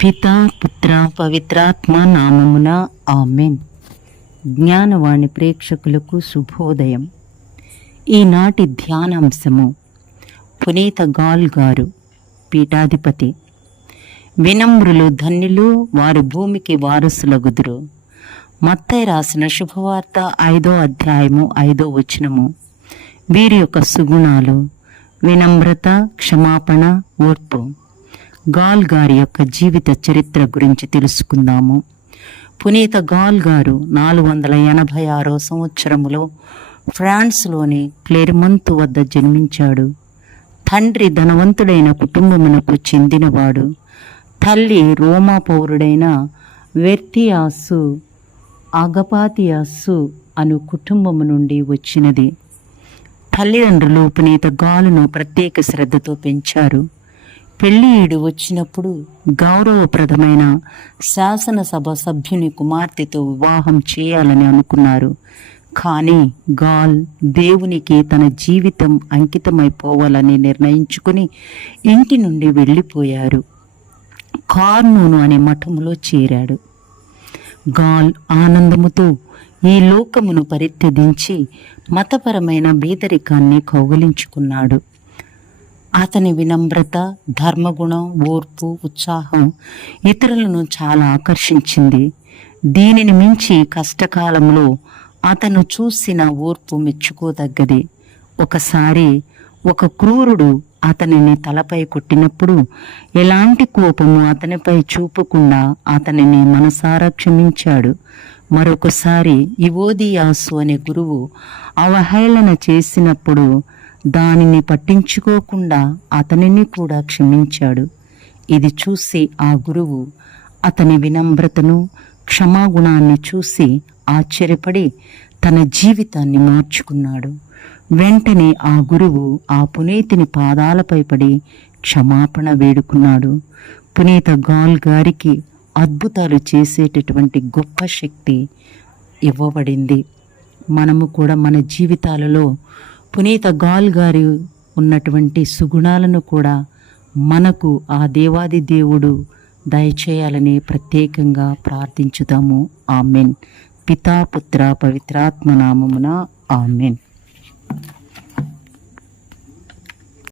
పితా పుత్ర పవిత్రాత్మ నామమున ఆమెన్. జ్ఞానవాణి ప్రేక్షకులకు శుభోదయం. ఈనాటి ధ్యానాంశము పునీత గాల్ గారు, పీఠాధిపతి. వినమ్రులు ధన్యులు, వారు భూమికి వారసులగుదురు. మత్తయి రాసిన శుభవార్త 5వ అధ్యాయము 5వ వచనము. వీరి యొక్క సుగుణాలు: వినమ్రత, క్షమాపణ, ఓర్పు. గాల్ గారి యొక్క జీవిత చరిత్ర గురించి తెలుసుకుందాము. పునీత గాల్ గారు 486వ సంవత్సరములో ఫ్రాన్స్లోని క్లెర్మంత్ వద్ద జన్మించాడు. తండ్రి ధనవంతుడైన కుటుంబమునకు చెందినవాడు. తల్లి రోమా పౌరుడైన వెర్తియాసు అగపాతియాసు అను కుటుంబము నుండి వచ్చినది. తల్లిదండ్రులు పునీత గాలును ప్రత్యేక శ్రద్ధతో పెంచారు. పెళ్లి ఈడు వచ్చినప్పుడు గౌరవప్రదమైన శాసనసభ సభ్యుని కుమార్తెతో వివాహం చేయాలని అనుకున్నారు. కానీ గాల్ దేవునికి తన జీవితం అంకితమైపోవాలని నిర్ణయించుకుని ఇంటి నుండి వెళ్ళిపోయారు. కార్నూను అనే మఠములో చేరాడు. గాల్ ఆనందముతో ఈ లోకమును పరిత్యజించి మతపరమైన బేదరికాన్ని కౌగిలించుకున్నాడు. అతని వినమ్రత, ధర్మగుణం, ఓర్పు, ఉత్సాహం ఇతరులను చాలా ఆకర్షించింది. దీనిని మించి కష్టకాలంలో అతను చూసిన ఓర్పు మెచ్చుకోదగ్గది. ఒకసారి ఒక క్రూరుడు అతనిని తలపై కొట్టినప్పుడు ఎలాంటి కోపము అతనిపై చూపకుండా అతనిని మనసారా క్షమించాడు. మరొకసారి ఇవోదియాసు అనే గురువు అవహేళన చేసినప్పుడు దానిని పట్టించుకోకుండా అతనిని కూడా క్షమించాడు. ఇది చూసి ఆ గురువు అతని వినమ్రతను, క్షమాగుణాన్ని చూసి ఆశ్చర్యపడి తన జీవితాన్ని మార్చుకున్నాడు. వెంటనే ఆ గురువు ఆ పునీతిని పాదాలపై పడి క్షమాపణ వేడుకున్నాడు. పునీత గాల్ గారికి అద్భుతాలు చేసేటటువంటి గొప్ప శక్తి ఇవ్వబడింది. మనము కూడా మన జీవితాలలో పునీత గాల్ గారి ఉన్నటువంటి సుగుణాలను కూడా మనకు ఆ దేవాది దేవుడు దయచేయాలని ప్రత్యేకంగా ప్రార్థించుదాము. ఆమెన్. పితా పుత్ర పవిత్రాత్మ నామమున ఆమెన్.